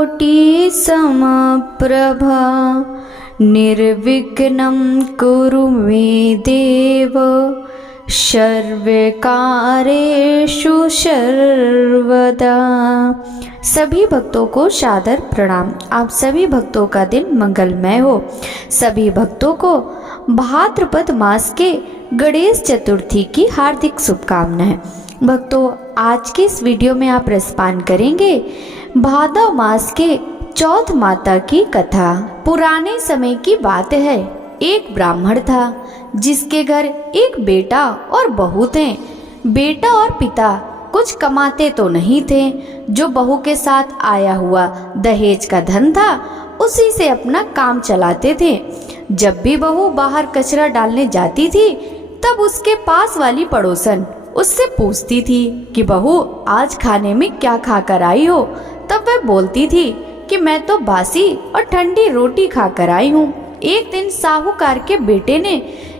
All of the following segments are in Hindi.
कोटि समप्रभा निर्विघ्नं कुरु मे देव सर्वकार्येषु सर्वदा। सभी भक्तों को सादर प्रणाम। आप सभी भक्तों का दिन मंगलमय हो। सभी भक्तों को भाद्रपद मास के गणेश चतुर्थी की हार्दिक शुभकामनाएं। भक्तों, आज के इस वीडियो में आप रसपान करेंगे भादव मास के चौथ माता की कथा। पुराने समय की बात है, एक ब्राह्मण था जिसके घर एक बेटा और बहू थे। बेटा और पिता कुछ कमाते तो नहीं थे, जो बहू के साथ आया हुआ दहेज का धन था उसी से अपना काम चलाते थे। जब भी बहू बाहर कचरा डालने जाती थी तब उसके पास वाली पड़ोसन उससे पूछती थी कि बहू आज खाने में क्या खाकर आई हो। तब वह बोलती थी कि मैं तो बासी और ठंडी रोटी खाकर आई हूँ। एक दिन साहूकार के बेटे ने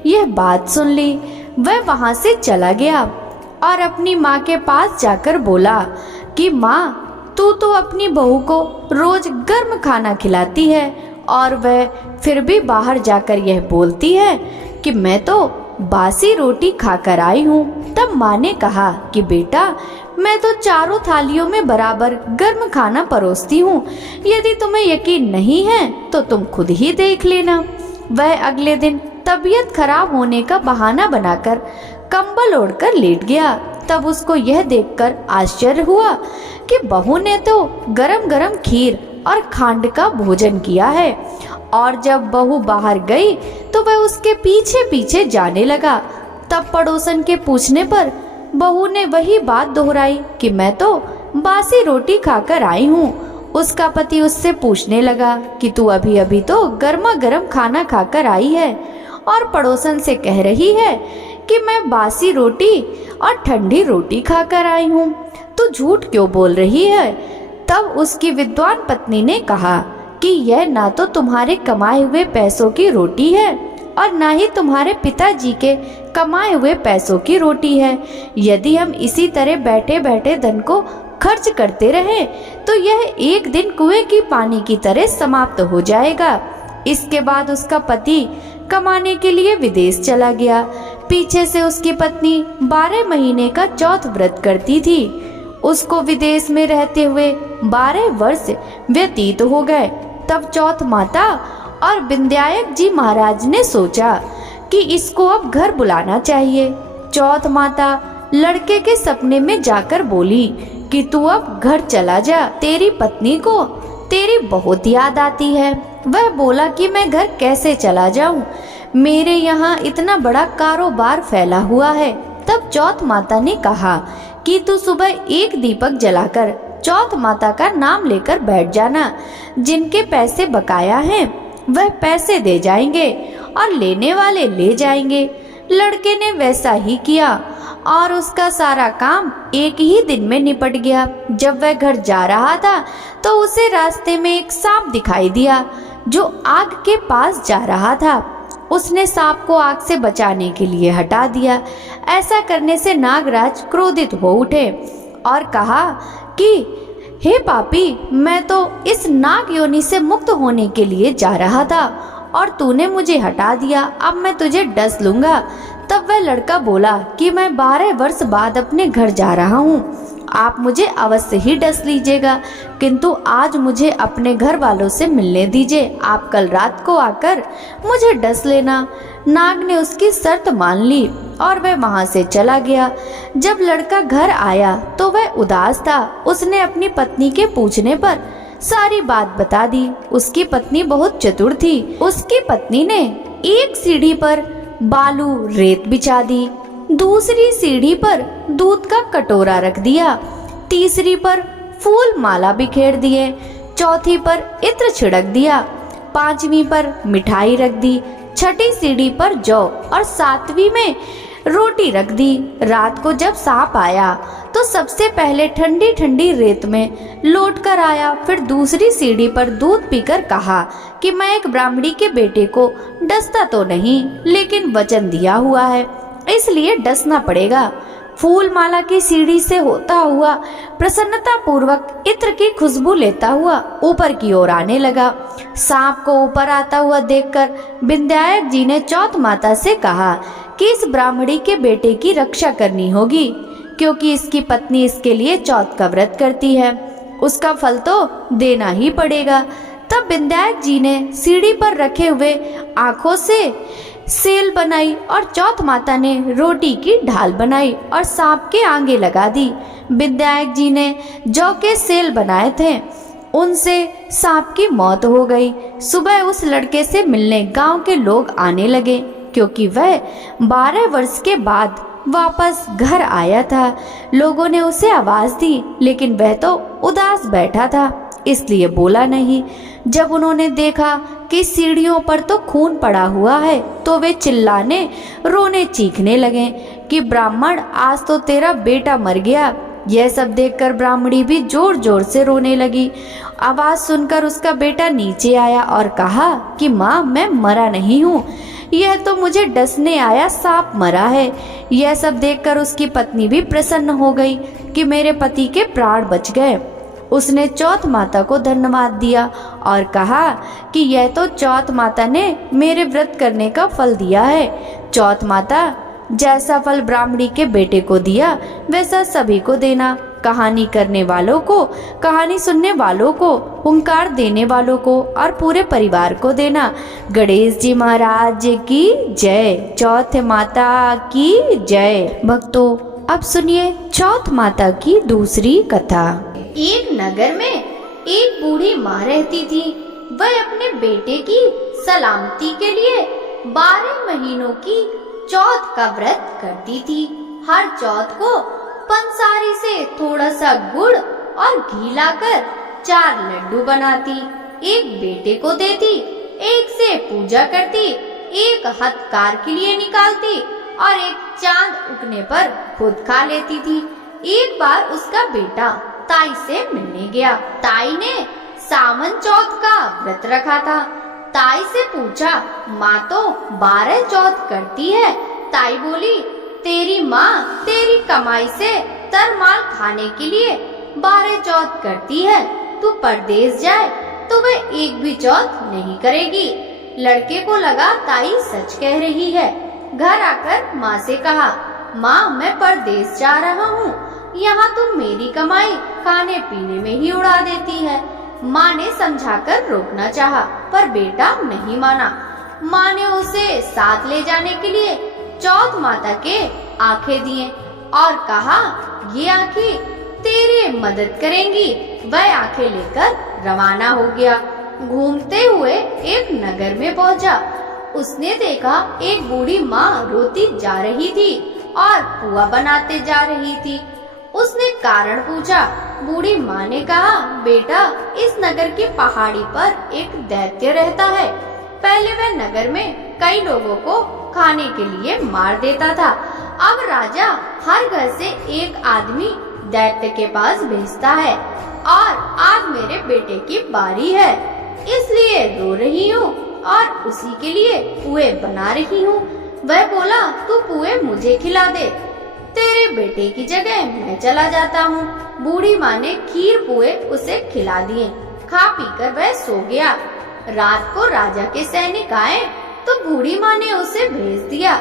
यह बात सुन ली। वह वहाँ से चला गया और अपनी माँ के पास जाकर बोला कि माँ, तू तो अपनी बहू को रोज गर्म खाना खिलाती है और वह फिर भी बाहर जाकर यह बोलती है कि मैं तो बासी रोटी खाकर आई हूँ। तब माँ ने कहा कि बेटा, मैं तो चारों थालियों में बराबर गर्म खाना परोसती हूँ। यदि तुम्हें यकीन नहीं है तो तुम खुद ही देख लेना। वह अगले दिन तबीयत खराब होने का बहाना बनाकर कंबल ओढ़कर लेट गया। तब उसको यह देखकर आश्चर्य हुआ कि बहू ने तो गरम गरम खीर और खांड का भोजन किया है। और जब बहू बाहर गई तो वह उसके पीछे पीछे जाने लगा। तब पड़ोसन के पूछने पर बहू ने वही बात दोहराई कि मैं तो बासी रोटी खाकर आई हूँ। उसका पति उससे पूछने लगा कि तू अभी अभी तो गर्मा गर्म खाना खाकर आई है और पड़ोसन से कह रही है कि मैं बासी रोटी और ठंडी रोटी खाकर आई हूँ। तू झूठ क्यों बोल रही है? तब उसकी विद्वान पत्नी ने कहा कि यह ना तो तुम्हारे कमाए हुए पैसों की रोटी है और ना ही तुम्हारे पिताजी के कमाए हुए पैसों की रोटी है। यदि हम इसी तरह बैठे बैठे धन को खर्च करते रहे तो यह एक दिन कुएं की पानी की तरह समाप्त हो जाएगा। इसके बाद उसका पति कमाने के लिए विदेश चला गया। पीछे से उसकी पत्नी 12 महीने का चौथ व्रत करती थी। उसको विदेश में रहते हुए 12 वर्ष व्यतीत हो गए। तब चौथ माता और विंध्यायक जी महाराज ने सोचा कि इसको अब घर बुलाना चाहिए। चौथ माता लड़के के सपने में जाकर बोली कि तू अब घर चला जा, तेरी पत्नी को तेरी बहुत याद आती है। वह बोला कि मैं घर कैसे चला जाऊं, मेरे यहाँ इतना बड़ा कारोबार फैला हुआ है। तब चौथ माता ने कहा कि तू सुबह एक दीपक जलाकर चौथ माता का नाम लेकर बैठ जाना। जिनके पैसे बकाया हैं वह पैसे दे जाएंगे और लेने वाले ले जाएंगे। लड़के ने वैसा ही किया और उसका सारा काम एक ही दिन में निपट गया। जब वह घर जा रहा था तो उसे रास्ते में एक सांप दिखाई दिया जो आग के पास जा रहा था। उसने सांप को आग से बचाने के लिए हटा दिया। ऐसा करने से नागराज क्रोधित हो उठे और कहा कि हे पापी, मैं तो इस नाग योनि से मुक्त होने के लिए जा रहा था और तूने मुझे हटा दिया। अब मैं तुझे डस लूंगा। तब वह लड़का बोला कि मैं 12 वर्ष बाद अपने घर जा रहा हूँ, आप मुझे अवश्य ही डस लीजिएगा, किंतु आज मुझे अपने घर वालों से मिलने दीजिए। आप कल रात को आकर मुझे डस लेना। नाग ने उसकी शर्त मान ली और वह वहां से चला गया। जब लड़का घर आया तो वह उदास था। उसने अपनी पत्नी के पूछने पर सारी बात बता दी। उसकी पत्नी बहुत चतुर थी। उसकी पत्नी ने एक सीढ़ी पर बालू रेत बिछा दी, दूसरी सीढ़ी पर दूध का कटोरा रख दिया, तीसरी पर फूल माला बिखेर दिए, चौथी पर इत्र छिड़क दिया, पांचवी पर मिठाई रख दी, छठी सीढ़ी पर जौ और सातवीं में रोटी रख दी। रात को जब सांप आया तो सबसे पहले ठंडी ठंडी रेत में लौट कर आया। फिर दूसरी सीढ़ी पर दूध पीकर कहा कि मैं एक ब्राह्मणी के बेटे को डसता तो नहीं, लेकिन वचन दिया हुआ है इसलिए डसना पड़ेगा। फूल माला की सीढ़ी से होता हुआ प्रसन्नता पूर्वक इत्र की खुशबू लेता हुआ ऊपर की ओर आने लगा। सांप को ऊपर आता हुआ देखकर विंध्यायक जी ने चौथ माता से कहा कि इस ब्राह्मणी के बेटे की रक्षा करनी होगी, क्योंकि इसकी पत्नी इसके लिए चौथ का व्रत करती है, उसका फल तो देना ही पड़ेगा। तब विंध्यायक जी ने सीढ़ी पर रखे हुए आंखों से सेल बनाई और चौथ माता ने रोटी की ढाल बनाई और सांप के आगे लगा दी। विंध्यायक जी ने जौ के सेल बनाए थे, उनसे सांप की मौत हो गई। सुबह उस लड़के से मिलने गांव के लोग आने लगे, क्योंकि वह 12 वर्ष के बाद वापस घर आया था। लोगों ने उसे आवाज दी, लेकिन वह तो उदास बैठा था, इसलिए बोला नहीं। जब उन्होंने देखा कि सीढ़ियों पर तो खून पड़ा हुआ है, तो वे चिल्लाने रोने चीखने लगे कि ब्राह्मण, आज तो तेरा बेटा मर गया। यह सब देखकर ब्राह्मणी भी जोर जोर से रोने लगी। आवाज सुनकर उसका बेटा नीचे आया और कहा कि माँ, मैं मरा नहीं हूँ, यह तो मुझे डसने आया सांप मरा है। यह सब देखकर उसकी पत्नी भी प्रसन्न हो गई कि मेरे पति के प्राण बच गए। उसने चौथ माता को धन्यवाद दिया और कहा कि यह तो चौथ माता ने मेरे व्रत करने का फल दिया है। चौथ माता, जैसा फल ब्राह्मणी के बेटे को दिया वैसा सभी को देना। कहानी करने वालों को, कहानी सुनने वालों को, हुंकार देने वालों को और पूरे परिवार को देना। गणेश जी महाराज की जय। चौथ माता की जय। भक्तों, अब सुनिए चौथ माता की दूसरी कथा। एक नगर में एक बूढ़ी माँ रहती थी। वह अपने बेटे की सलामती के लिए 12 महीनों की चौथ का व्रत करती थी। हर चौथ को पंसारी से थोड़ा सा गुड़ और घी लाकर 4 लड्डू बनाती, एक बेटे को देती, एक से पूजा करती, एक हथकार के लिए निकालती और एक चांद उगने पर खुद खा लेती थी। एक बार उसका बेटा ताई से मिलने गया। ताई ने सावन चौथ का व्रत रखा था। ताई से पूछा, माँ तो 12 चौथ करती है। ताई बोली, तेरी माँ तेरी कमाई से तरमाल खाने के लिए 12 चौथ करती है। तू परदेश जाए तो वह एक भी चौथ नहीं करेगी। लड़के को लगा ताई सच कह रही है। घर आकर माँ से कहा, माँ, मैं परदेश जा रहा हूँ, यहाँ तुम मेरी कमाई खाने पीने में ही उड़ा देती है। माँ ने समझाकर रोकना चाहा, पर बेटा नहीं माना। माँ ने उसे साथ ले जाने के लिए चौथ माता के आंखें दिए और कहा, ये आंखें तेरे मदद करेंगी। वह आंखें लेकर रवाना हो गया। घूमते हुए एक नगर में पहुंचा। उसने देखा एक बूढ़ी माँ रोती जा रही थी और पुआ बनाते जा रही थी। उसने कारण पूछा। बूढ़ी माँ ने कहा, बेटा, इस नगर की पहाड़ी पर एक दैत्य रहता है। पहले वह नगर में कई लोगों को खाने के लिए मार देता था। अब राजा हर घर से एक आदमी दैत्य के पास भेजता है और आज मेरे बेटे की बारी है, इसलिए रो रही हूँ और उसी के लिए पुए बना रही हूँ। वह बोला, तू पुए मुझे खिला दे, तेरे बेटे की जगह मैं चला जाता हूँ। बूढ़ी माँ ने खीर पुए उसे खिला दिए। खा पीकर वह सो गया। रात को राजा के सैनिक आए तो बूढ़ी माँ ने उसे भेज दिया।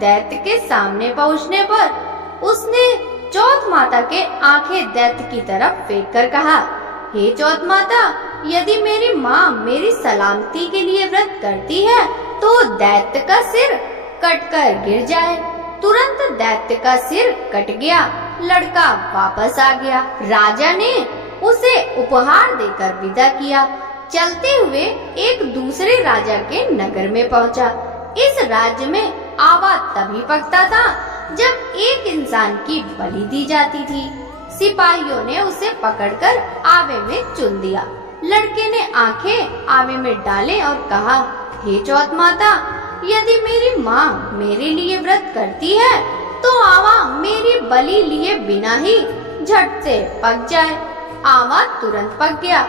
दैत्य के सामने पहुँचने पर उसने चौथ माता के आंखें दैत्य की तरफ फेंक कर कहा, हे चौथ माता, यदि मेरी माँ मेरी सलामती के लिए व्रत करती है तो दैत्य का सिर कटकर गिर जाए। तुरंत दैत्य का सिर कट गया। लड़का वापस आ गया। राजा ने उसे उपहार देकर विदा किया। चलते हुए एक दूसरे राजा के नगर में पहुंचा। इस राज्य में आवा तभी पकता था जब एक इंसान की बलि दी जाती थी। सिपाहियों ने उसे पकड़कर आवे में चुन दिया। लड़के ने आंखें आवे में डाले और कहा, हे चौथ माता, यदि मेरी माँ मेरे लिए व्रत करती है तो आवा मेरी बलि लिए बिना ही झट से पक जाए। आवा तुरंत पक गया।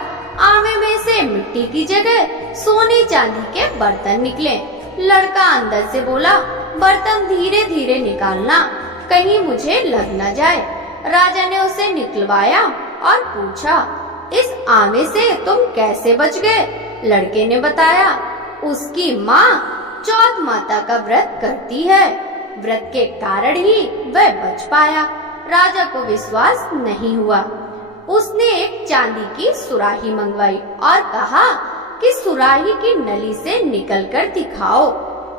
आवे में से मिट्टी की जगह सोने चांदी के बर्तन निकले। लड़का अंदर से बोला, बर्तन धीरे धीरे निकालना, कहीं मुझे लग न जाए। राजा ने उसे निकलवाया और पूछा, इस आमे से तुम कैसे बच गए? लड़के ने बताया, उसकी माँ चौथ माता का व्रत करती है, व्रत के कारण ही वह बच पाया। राजा को विश्वास नहीं हुआ। उसने एक चांदी की सुराही मंगवाई और कहा कि सुराही की नली से निकलकर दिखाओ,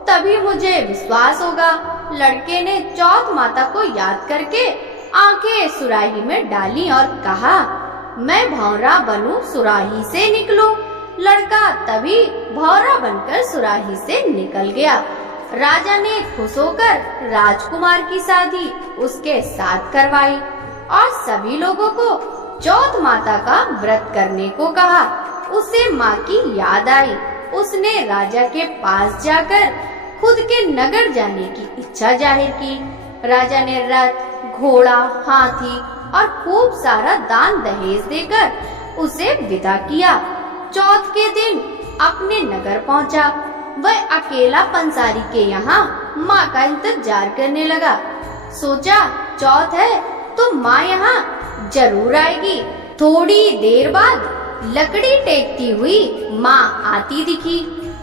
तभी मुझे विश्वास होगा। लड़के ने चौथ माता को याद करके आंखें सुराही में डाली और कहा, मैं भौरा बनूं, सुराही से निकलूं। लड़का तभी भौरा बनकर सुराही से निकल गया। राजा ने खुश होकर राजकुमार की शादी उसके साथ करवाई और सभी लोगों को चौथ माता का व्रत करने को कहा। उसे माँ की याद आई। उसने राजा के पास जाकर खुद के नगर जाने की इच्छा जाहिर की। राजा ने रथ, घोड़ा, हाथी और खूब सारा दान दहेज देकर उसे विदा किया। चौथ के दिन अपने नगर पहुंचा। वह अकेला पंसारी के यहाँ माँ का इंतजार करने लगा। सोचा, चौथ है तो माँ यहाँ जरूर आएगी। थोड़ी देर बाद लकड़ी टेकती हुई माँ आती दिखी।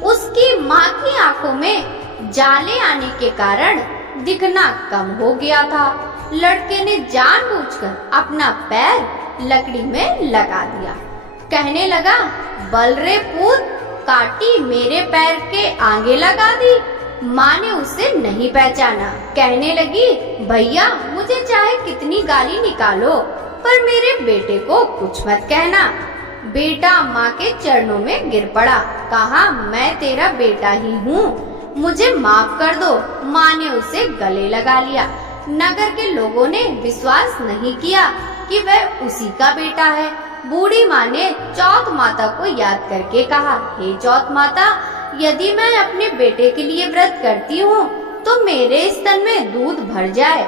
उसकी माँ की आंखों में जाले आने के कारण दिखना कम हो गया था। लड़के ने जानबूझकर अपना पैर लकड़ी में लगा दिया। कहने लगा, बल रे पूत, काटी मेरे पैर के आगे लगा दी। माँ ने उसे नहीं पहचाना। कहने लगी, भैया मुझे चाहे कितनी गाली निकालो पर मेरे बेटे को कुछ मत कहना। बेटा माँ के चरणों में गिर पड़ा। कहा, मैं तेरा बेटा ही हूँ, मुझे माफ कर दो। माँ ने उसे गले लगा लिया। नगर के लोगों ने विश्वास नहीं किया कि वह उसी का बेटा है। बूढ़ी माँ ने चौथ माता को याद करके कहा, हे चौथ माता, यदि मैं अपने बेटे के लिए व्रत करती हूँ तो मेरे स्तन में दूध भर जाए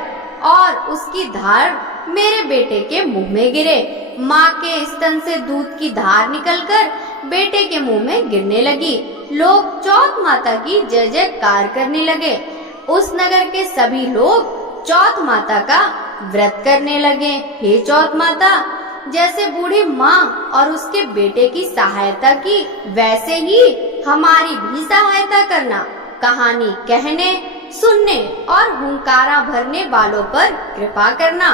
और उसकी धार मेरे बेटे के मुंह में गिरे। माँ के स्तन से दूध की धार निकलकर बेटे के मुंह में गिरने लगी। लोग चौथ माता की जय जयकार करने लगे। उस नगर के सभी लोग चौथ माता का व्रत करने लगे। हे चौथ माता, जैसे बूढ़ी माँ और उसके बेटे की सहायता की, वैसे ही हमारी भी सहायता करना। कहानी कहने, सुनने और हुंकारा भरने वालों पर कृपा करना।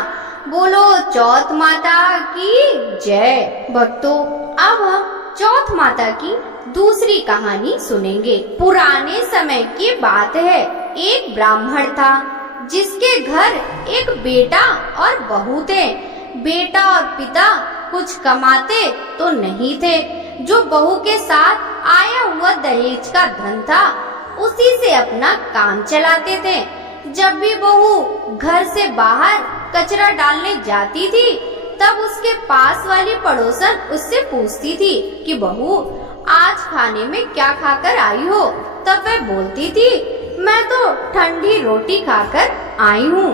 बोलो चौथ माता की जय। भक्तों, अब हम चौथ माता की दूसरी कहानी सुनेंगे। पुराने समय की बात है। एक ब्राह्मण था जिसके घर एक बेटा और बहू थे। बेटा और पिता कुछ कमाते तो नहीं थे। जो बहू के साथ आया हुआ दहेज का धन था, उसी से अपना काम चलाते थे। जब भी बहू घर से बाहर कचरा डालने जाती थी, तब उसके पास वाली पड़ोसन उससे पूछती थी कि बहू, आज खाने में क्या खाकर आई हो? तब वह बोलती थी, मैं तो ठंडी रोटी खाकर आई हूँ।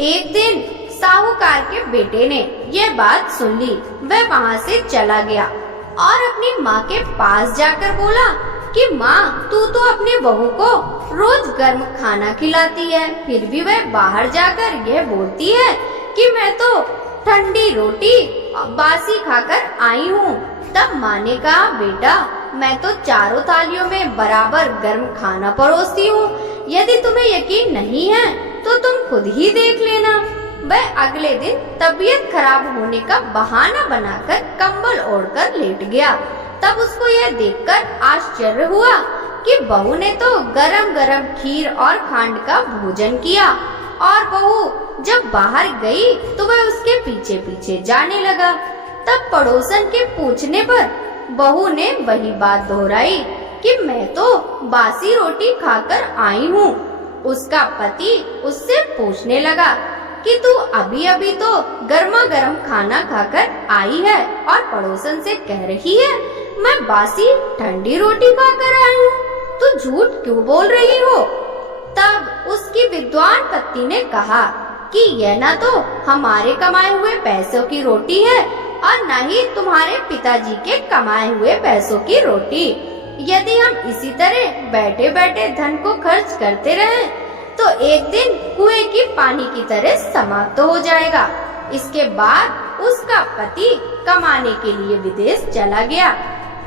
एक दिन साहूकार के बेटे ने यह बात सुन ली। वह वहाँ से चला गया और अपनी माँ के पास जाकर बोला कि माँ, तू तो अपनी बहू को रोज गर्म खाना खिलाती है, फिर भी वह बाहर जाकर यह बोलती है कि मैं तो ठंडी रोटी बासी खाकर आई हूँ। तब माँ ने कहा, बेटा, मैं तो चारों थालियों में बराबर गर्म खाना परोसती हूँ। यदि तुम्हें यकीन नहीं है तो तुम खुद ही देख लेना। वह अगले दिन तबीयत खराब होने का बहाना बनाकर कंबल ओढ़कर लेट गया। तब उसको यह देखकर आश्चर्य हुआ कि बहू ने तो गरम गरम खीर और खांड का भोजन किया, और बहू जब बाहर गई तो वह उसके पीछे पीछे जाने लगा। तब पड़ोसन के पूछने पर बहू ने वही बात दोहराई कि मैं तो बासी रोटी खाकर आई हूँ। उसका पति उससे पूछने लगा कि तू अभी अभी तो गर्मा गर्म खाना खाकर आई है और पड़ोसन से कह रही है मैं बासी ठंडी रोटी खाकर आई हूँ, तू झूठ क्यों बोल रही हो? तब उसकी विद्वान पत्नी ने कहा कि यह ना तो हमारे कमाए हुए पैसों की रोटी है और न ही तुम्हारे पिताजी के कमाए हुए पैसों की रोटी। यदि हम इसी तरह बैठे बैठे धन को खर्च करते रहें तो एक दिन कुएं की पानी की तरह समाप्त हो जाएगा। इसके बाद उसका पति कमाने के लिए विदेश चला गया।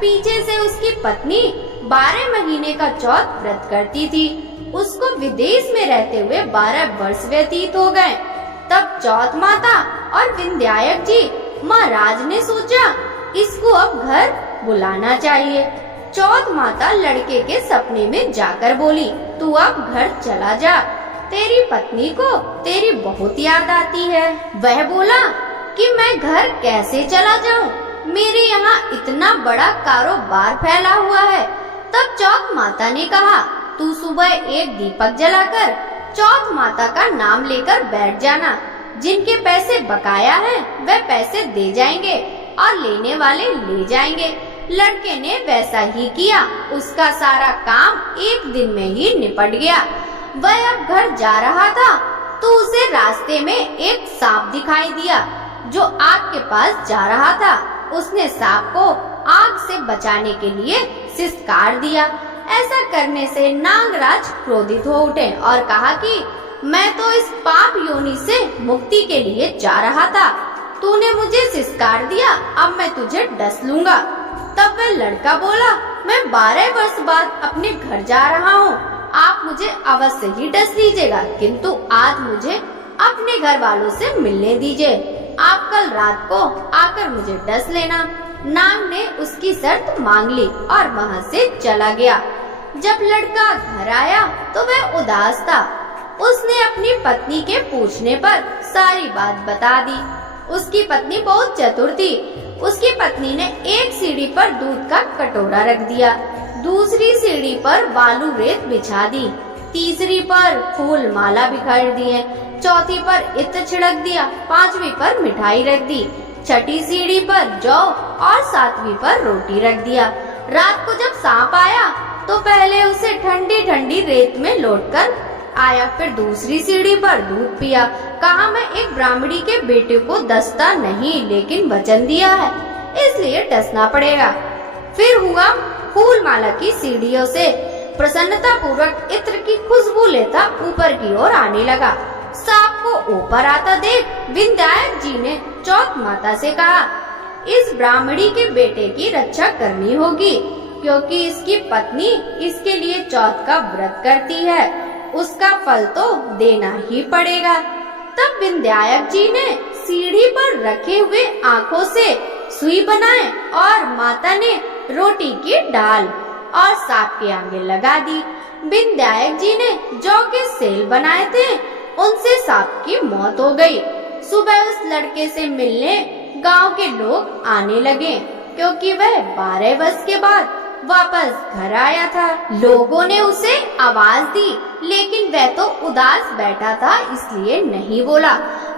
पीछे से उसकी पत्नी 12 महीने का चौथ व्रत करती थी। उसको विदेश में रहते हुए 12 वर्ष व्यतीत हो गए। तब चौथ माता और विंध्यायक जी महाराज ने सोचा इसको अब घर बुलाना चाहिए। चौथ माता लड़के के सपने में जाकर बोली, तू अब घर चला जा, तेरी पत्नी को तेरी बहुत याद आती है। वह बोला कि मैं घर कैसे चला जाऊं, मेरे यहाँ इतना बड़ा कारोबार फैला हुआ है। तब चौथ माता ने कहा, तू सुबह एक दीपक जलाकर चौथ माता का नाम लेकर बैठ जाना। जिनके पैसे बकाया है वह पैसे दे जाएंगे और लेने वाले ले जाएंगे। लड़के ने वैसा ही किया। उसका सारा काम एक दिन में ही निपट गया। वह अब घर जा रहा था तो उसे रास्ते में एक सांप दिखाई दिया जो आग के पास जा रहा था। उसने सांप को आग से बचाने के लिए सिसकार दिया। ऐसा करने से नागराज क्रोधित हो उठे और कहा कि मैं तो इस पाप योनि से मुक्ति के लिए जा रहा था, तूने मुझे सिसकार दिया, अब मैं तुझे डस लूंगा। तब वह लड़का बोला, मैं 12 वर्ष बाद अपने घर जा रहा हूँ, आप मुझे अवश्य ही डस लीजिएगा, किंतु आज मुझे अपने घर वालों से मिलने दीजिए। आप कल रात को आकर मुझे डस लेना। नाग ने उसकी शर्त मांग ली और वहाँ से चला गया। जब लड़का घर आया तो वह उदास था। उसने अपनी पत्नी के पूछने पर सारी बात बता दी। उसकी पत्नी बहुत चतुर थी। उसकी पत्नी ने एक सीढ़ी पर दूध का कटोरा रख दिया, दूसरी सीढ़ी पर बालू रेत बिछा दी, तीसरी पर फूल माला बिखेर दिए, चौथी पर इत्र छिड़क दिया, पांचवी पर मिठाई रख दी, छठी सीढ़ी पर जौ और सातवीं पर रोटी रख दिया। रात को जब सांप आया तो पहले उसे ठंडी ठंडी रेत में लौटकर आया, फिर दूसरी सीढ़ी पर दूध पिया। कहा, मैं एक ब्राह्मणी के बेटे को डसता नहीं, लेकिन वचन दिया है इसलिए डसना पड़ेगा। फिर हुआ फूल माला की सीढ़ियों से प्रसन्नता पूर्वक इत्र की खुशबू लेता ऊपर की ओर आने लगा। सांप को ऊपर आता देख विंध्यायक जी ने चौथ माता से कहा, इस ब्राह्मणी के बेटे की रक्षा करनी होगी, क्योंकि इसकी पत्नी इसके लिए चौथ का व्रत करती है, उसका फल तो देना ही पड़ेगा। तब विंध्यायक जी ने सीढ़ी पर रखे हुए आँखों से सुई बनाए और माता ने रोटी की डाल और सांप के आगे लगा दी। विंध्यायक जी ने जौ के सेल बनाए थे, उनसे सांप की मौत हो गई। सुबह उस लड़के से मिलने गांव के लोग आने लगे, क्योंकि वह 12 वर्ष के बाद वापस घर आया था। लोगों ने उसे आवाज दी, लेकिन वह तो उदास बैठा था, इसलिए नहीं बोला।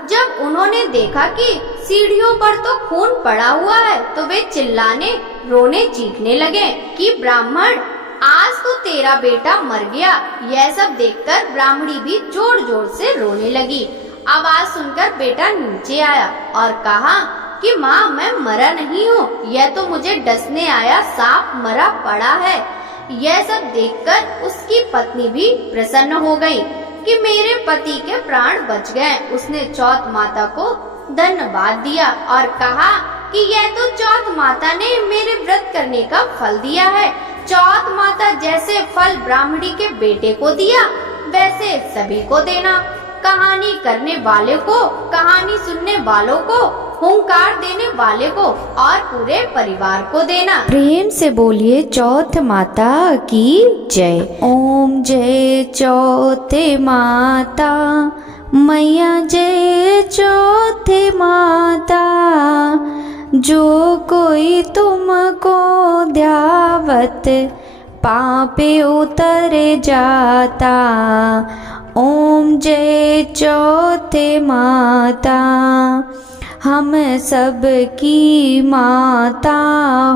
जब उन्होंने देखा कि सीढ़ियों पर तो खून पड़ा हुआ है, तो वे चिल्लाने रोने चीखने लगे कि ब्राह्मण, आज तो तेरा बेटा मर गया। यह सब देखकर ब्राह्मणी भी जोर जोर से रोने लगी। आवाज सुनकर बेटा नीचे आया और कहा कि माँ, मैं मरा नहीं हूँ, यह तो मुझे डसने आया सांप मरा पड़ा है। यह सब देखकर उसकी पत्नी भी प्रसन्न हो गई कि मेरे पति के प्राण बच गए। उसने चौथ माता को धन्यवाद दिया और कहा कि यह तो चौथ माता ने मेरे व्रत करने का फल दिया है। चौथ माता जैसे फल ब्राह्मणी के बेटे को दिया, वैसे सभी को देना। कहानी करने वाले को, कहानी सुनने वालों को, हुंकार देने वाले को और पूरे परिवार को देना। प्रेम से बोलिए चौथ माता की जय। ओम जय चौथे माता मैया, जय चौथे माता। जो कोई तुमको ध्यावत पापे उतर जाता। ओम जय चौथे माता। हम सब की माता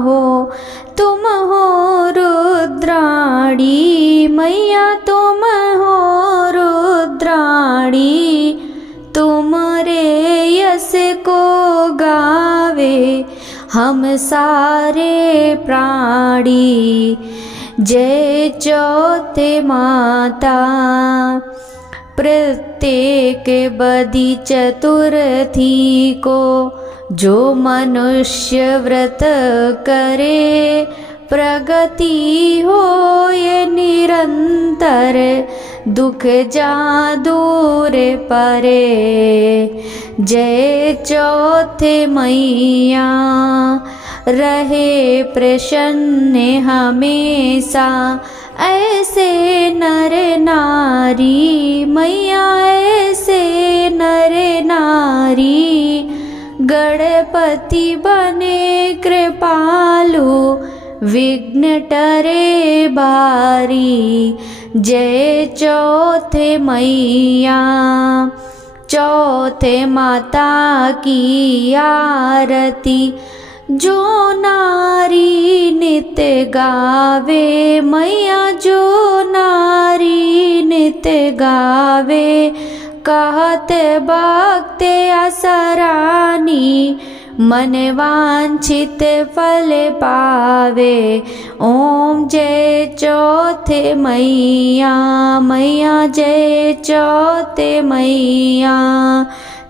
हो, तुम हो रुद्राणी मैया, तुम हो रुद्राणी। तुम्हारे यश को गावे हम सारे प्राणी। जय चौथे माता। प्रत्येक बदी चतुर्थी को जो मनुष्य व्रत करे प्रगति हो ये निरंतर दुख जा दूर परे। जय चौथे मैया रहे प्रसन्न हमेशा ऐसे नर नारी। मैया ऐसे नर नारी गणपति बने कृपालु विघ्न टरे बारी। जय चौथे मैया चौथे माता की आरती जो नारी नित्य गावे। मैया जो नारी नित्य गावे कहते भक्त असरानी मन वांछित फल पावे। ओम जय चौथे मैया मैया जय चौथे मैया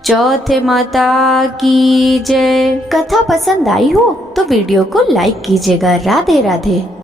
चौथे माता की जय। कथा पसंद आई हो तो वीडियो को लाइक कीजिएगा। राधे राधे।